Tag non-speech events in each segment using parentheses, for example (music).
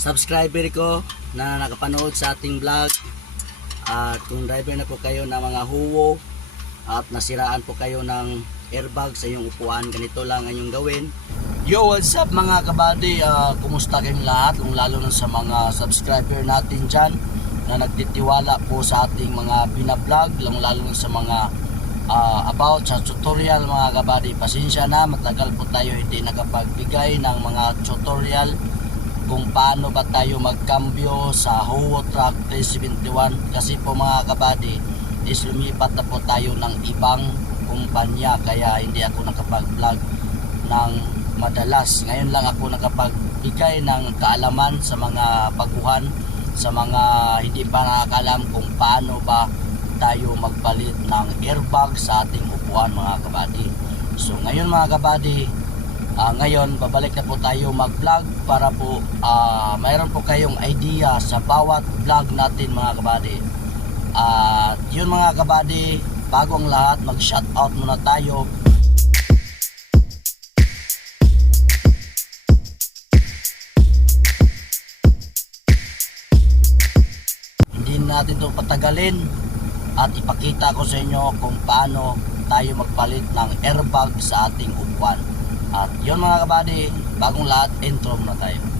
subscriber ko na nakapanood sa ating vlog at kung driver na po kayo ng mga huwo at nasiraan po kayo ng airbag sa iyong upuan, ganito lang ang inyong gawin. Yo, what's up mga kabady? Ah, kumusta kayong lahat? Kung lalo na sa mga subscriber natin dyan na nagtitiwala po sa ating mga binablog, lalo lalo na sa mga ah, about sa tutorial mga kabady. Pasensya na, matagal po tayo hindi nakapagbigay ng mga tutorial kung paano ba tayo magkambyo sa Huo Truck 371 kasi po mga kabady is lumipat na po tayo ng ibang kumpanya kaya hindi ako nakapag-vlog ng madalas. Ngayon lang ako nakapagbigay ng kaalaman sa mga baguhan, sa mga hindi pa nakakalam kung paano ba tayo magpalit ng airbag sa ating upuan mga kabady. So ngayon mga kabady, Ah, ngayon, babalik na po tayo mag-vlog para po ah, mayroon po kayong idea sa bawat vlog natin mga kabady. At yun mga kabady, bago ang lahat, mag-shoutout muna tayo. Natin ito patagalin at ipakita ko sa inyo kung paano tayo magpalit ng airbag sa ating upuan. At yun mga kabady, bagong lahat, intro muna tayo.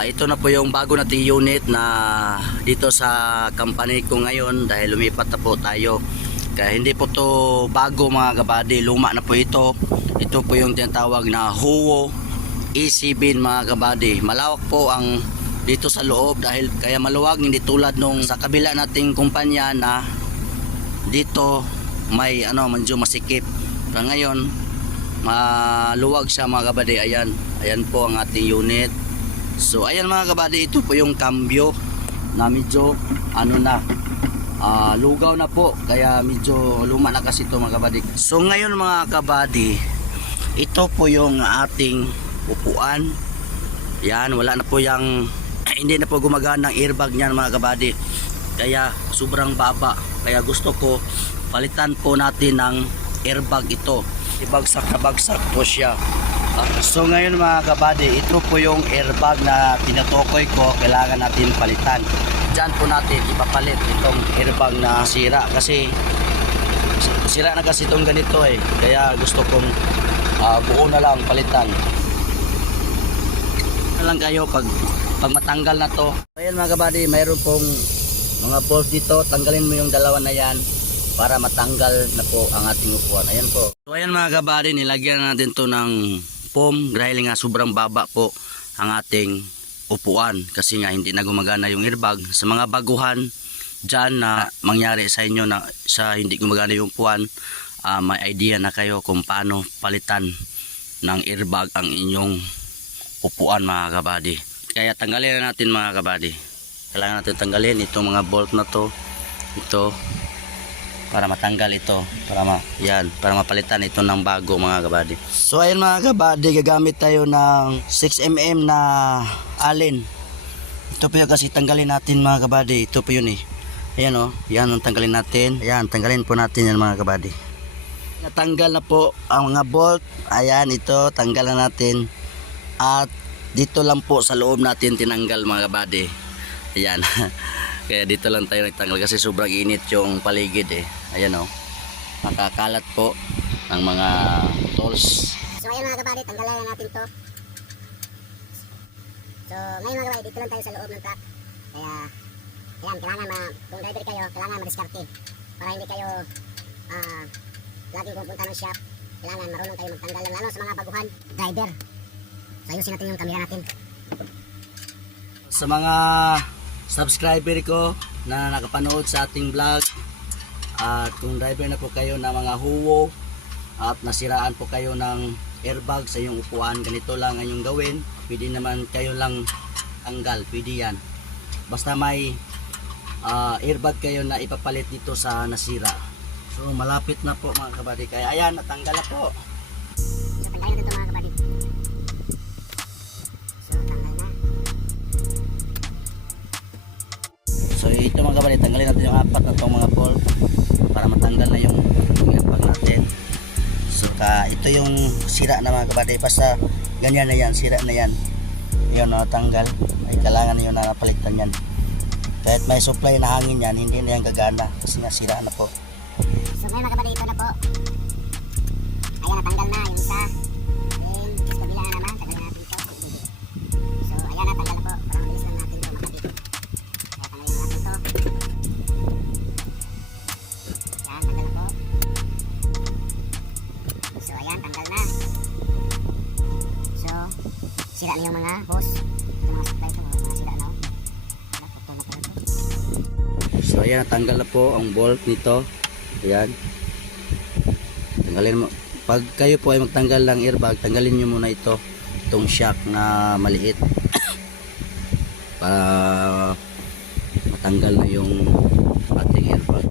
Ah, ito na po yung bago nating unit na dito sa company ko ngayon dahil lumipat na po tayo. Kaya hindi po to bago mga kabady, luma na po ito. Ito po yung tinatawag na Huo EC bin mga kabady. Malawak po ang dito sa loob dahil kaya maluwag hindi tulad nung sa kabila nating kumpanya na dito may ano medyo masikip. Pero ngayon maluwag siya mga kabady. Ayan, ayan po ang ating unit. So ayan mga kabady, ito po yung cambio na medyo ano na ah, lugaw na po kaya medyo luma na kasi ito mga kabady. So ngayon mga kabady, ito po yung ating upuan. Yan, wala na po yung (clears throat) hindi na po gumagana ng airbag niyan mga kabady. Kaya sobrang baba. Kaya gusto ko palitan po natin ng airbag ito. Ibagsak na bagsak po siya. So ngayon mga kabady, ito po yung airbag na tinutukoy ko, kailangan natin palitan. Diyan po natin ipapalit itong airbag na sira kasi sira na kasi itong ganito eh. Kaya gusto kong ah, buo na lang palitan. Na lang kayo pag pag matanggal na to. Ayan mga kabady, mayroon pong mga bolt dito. Tanggalin mo yung dalawa na yan para matanggal na po ang ating upuan. Ayan po. So ayan mga kabady, nilagyan natin to ng foam dahil nga sobrang baba po ang ating upuan kasi nga hindi na gumagana yung airbag. Sa mga baguhan dyan na mangyari sa inyo na sa hindi gumagana yung upuan, ah, may idea na kayo kung paano palitan ng airbag ang inyong upuan mga kabady. Kaya tanggalin na natin mga kabady. Kailangan natin tanggalin itong mga bolt na to. Ito para matanggal ito para ma yan para mapalitan ito ng bago mga kabady. So ayun mga kabady gagamit tayo ng 6mm na allen. Ito po kasi tanggalin natin mga kabady. Ito po yun eh. Ayan o yan ang tanggalin natin. Ayan tanggalin po natin yan mga kabady. Natanggal na po ang mga bolt. Ayan ito tanggal na natin. At dito lang po sa loob natin tinanggal mga kabady. Ayan (laughs) kaya dito lang tayo nagtanggal kasi sobrang init yung paligid eh ayan o nakakalat po ng mga tools So ayan mga kabady, tanggalan na natin to. So ngayon mga kabady, dito lang tayo sa loob ng truck. Kaya, ayan, kailangan ma, kung driver kayo, kailangan ma-discarte. Para hindi kayo, ah, laging pupunta ng shop. Kailangan marunong kayo magtanggal, lalo sa mga baguhan. Driver. So ayusin natin yung camera natin. sa mga subscriber ko na nakapanood sa ating vlog at kung driver na po kayo ng mga huwo at nasiraan po kayo ng airbag sa iyong upuan ganito lang ang inyong gawin pwede naman kayo lang tanggal, pwede yan. Basta may ah, airbag kayo na ipapalit dito sa nasira. So malapit na po mga kabady. Kaya ayan, natanggal na po. So ito mga kabady, tanggalin natin yung apat na itong mga bolt para matanggal na yung, airbag natin. So ka, ito yung sira na mga kabady. Basta ganyan na yan, sira na yan. Yun, natanggal. Ay kailangan na yun na napalitan yan. Kahit may supply na hangin yan, hindi na yan gagana kasi nga sira na po. So ngayon mga kapatid, ito na po. Ayan, natanggal na yung isa. Natanggal na po ang bolt nito. Ayan. Tanggalin mo. Pag kayo po ay magtanggal ng airbag, tanggalin nyo muna ito. Itong shock na maliit. (coughs) Para matanggal na yung ating airbag.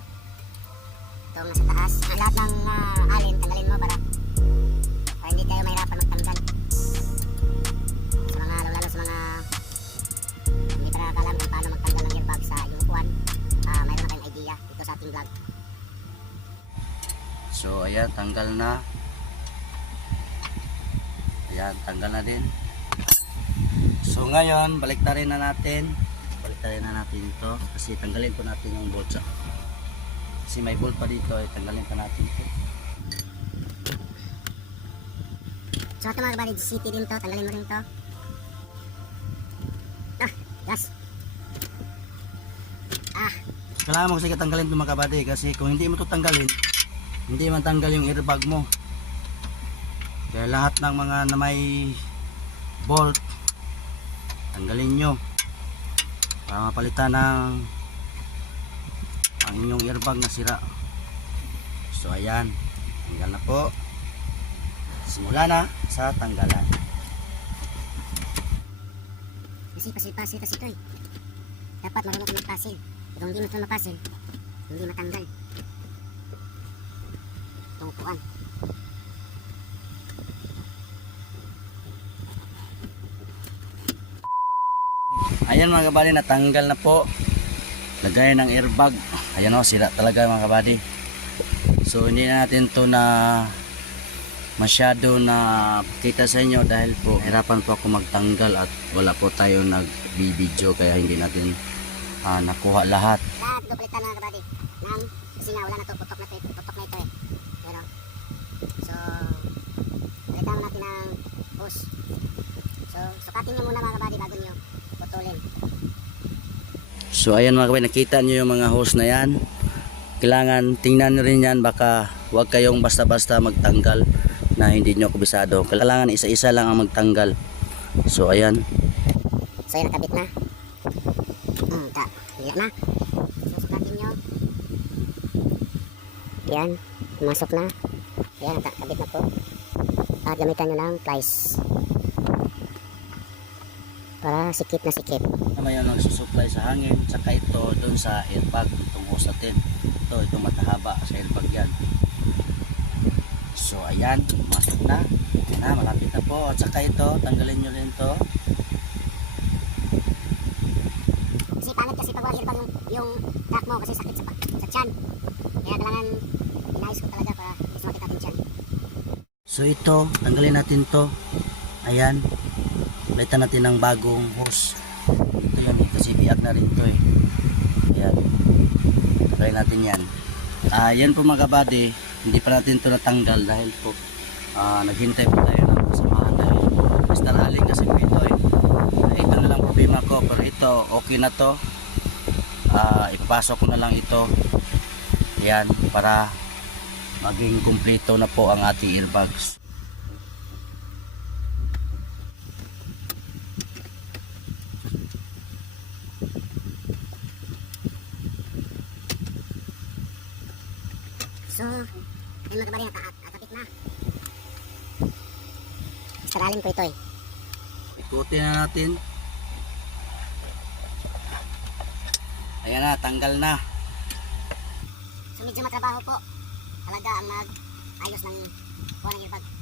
Tanggalin mo rin to. Itong nasa taas. Ang lahat ng ah, alin, tanggalin mo para para hindi tayo mahirapan magtanggal sa mga lalo sa mga hindi pa nakakalam kung paano magtanggal ng airbag sa yung kuwan ah mayroon na tayong idea dito sa ating vlog So ayan, tanggal na. Ayan, tanggal na din. So ngayon, baliktarin na natin. Baliktarin na natin ito kasi tanggalin po natin yung bolt sa kasi may bolt pa dito, eh, tanggalin pa natin ito. so ito mga kabali city din to tanggalin mo rin to ah gas ah Kailangan mo kasi tanggalin ito mga kabady kasi kung hindi mo ito tanggalin, hindi man tanggal yung airbag mo. Kaya lahat ng mga na may bolt, tanggalin nyo para mapalitan ng ang inyong airbag na sira. So ayan, tanggal na po. Simula na sa tanggalan. kasi pasil-pasil kasi to eh dapat marunong ka magpasil kung hindi mo ito mapasil hindi matanggal itong upuan Ayan mga kabady, natanggal na po. Lagay ng airbag. Ayan o, sira talaga mga kabady. So hindi na natin to na masyado na kita sa inyo dahil po hirapan po ako magtanggal at wala po tayo nag-video kaya hindi natin ah, nakuha lahat. lahat duplitan na kabady ng kasi nga wala na to putok na to putok na ito eh pero so mo natin ng hose so sukatin nyo muna mga kabady bago nyo So ayan mga kabady, nakita nyo yung mga hose na yan. Kailangan tingnan nyo rin yan baka huwag kayong basta-basta magtanggal na hindi nyo kabisado. Kailangan isa-isa lang ang magtanggal. So ayan. so yun nakabit na hmm ta na so sukatin nyo yan pumasok na yan nakabit na po at gamitan nyo ng plies para sikip na sikip. Naman yung nagsusupply sa hangin tsaka ito doon sa airbag itong hose natin ito itong matahaba sa airbag yan. So ayan masok na. Ayan na malapit na po. At saka ito tanggalin nyo rin to. Kasi pangit kasi pag wala earbag yung, yung truck mo kasi sakit sa, sa tiyan. Kaya kailangan inayos ko talaga para mas makita natin tiyan. so ito tanggalin natin to. Ayan palitan natin ng bagong hose ito eh, kasi biyak na rin to eh. Ayan. Tanggalin natin yan. Ah yan po mga kabady hindi pa natin to natanggal dahil po ah, naghintay po tayo ng kasamahan dahil Mr. Aling kasi po ito eh Ah, ito na lang problema ko pero ito okay na to. Ah, ipapasok ko na lang ito. Ayan, para maging kumpleto na po ang ating airbags. So, may mga kabady na ta- atapik na. Saralin ko ito eh. Ikutin na natin. Ayan na, tanggal na. So medyo matrabaho po. Talaga ang mag ayos ng kuha ng earbag.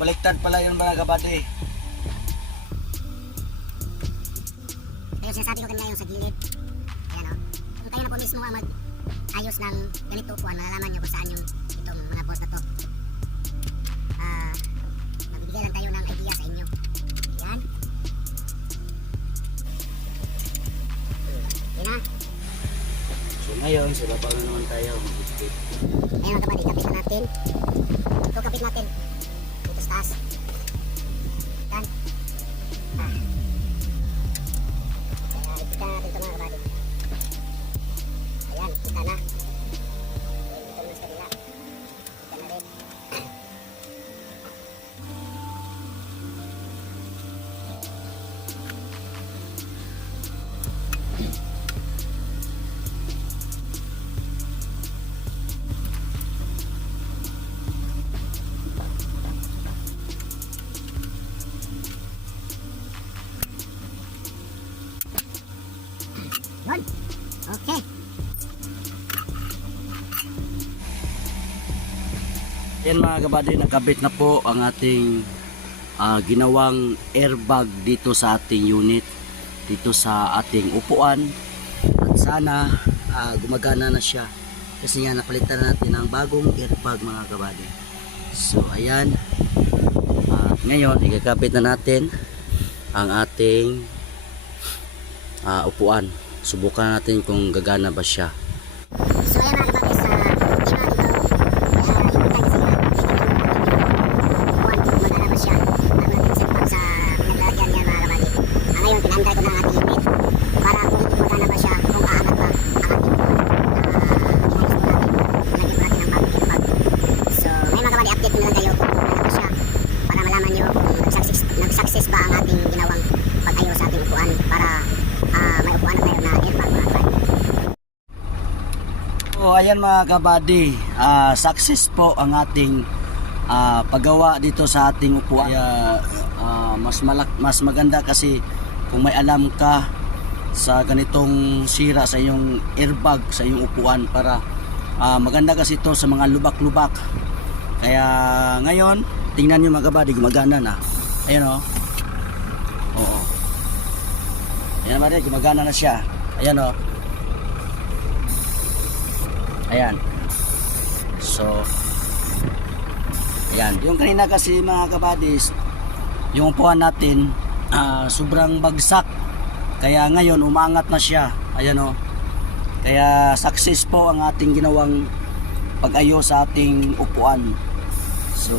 Baliktad pala yun mga kabady. Ayun, sinasabi ko kanina yung sa gilid. Ayan o. Kung kayo na po mismo ang mag-ayos ng ganito upuan, malalaman nyo kung saan yung itong mga bolt na to. Ah, magbibigay lang tayo ng idea sa inyo. Ayan. Ayan na. So ngayon, sa baba na naman tayo. mag-skip. Ayan mga kapatid, kapit na natin. Ito kapit natin. Dito Yan mga kabady, nakabit na po ang ating ah, ginawang airbag dito sa ating unit, dito sa ating upuan. At sana ah, gumagana na siya. Kasi nga napalitan na natin ng bagong airbag mga kabady. So ayan. At ngayon, ikakabit na natin ang ating ah, upuan. Subukan natin kung gagana ba siya. So ayan ayan mga kabady, ah, success po ang ating ah, paggawa dito sa ating upuan. Kaya ah, mas malak mas maganda kasi kung may alam ka sa ganitong sira sa iyong airbag sa iyong upuan para ah, maganda kasi ito sa mga lubak-lubak. Kaya ngayon, tingnan niyo mga kabady, gumagana na. Ayan oh. Oo. Ayan mga gumagana na siya. Ayan oh. Ayan. So, ayan. Yung kanina kasi mga kabadis, yung upuan natin, ah, sobrang bagsak. Kaya ngayon, umangat na siya. Ayan o. Kaya success po ang ating ginawang pag-ayos sa ating upuan. So,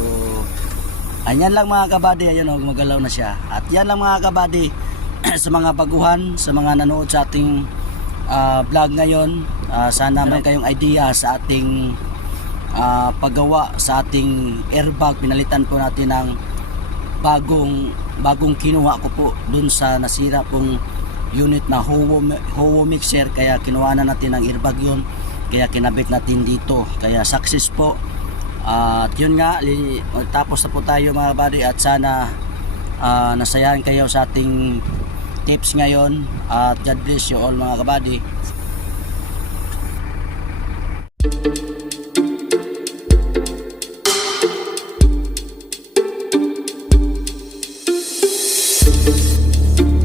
ayan lang mga kabady. Ayan o, gumagalaw na siya. At yan lang mga kabady (clears throat) sa mga baguhan, sa mga nanood sa ating ah, vlog ngayon. Ah, sana meron kayong idea sa ating ah, paggawa sa ating airbag. Pinalitan po natin ng bagong bagong kinuha ko po dun sa nasira pong unit na Howo, Howo mixer. Kaya kinuha na natin ng airbag yun. Kaya kinabit natin dito. Kaya success po. At yun nga li, magtapos na po tayo mga kabady at sana ah, nasayahan kayo sa ating tips ngayon. At God bless you all mga kabady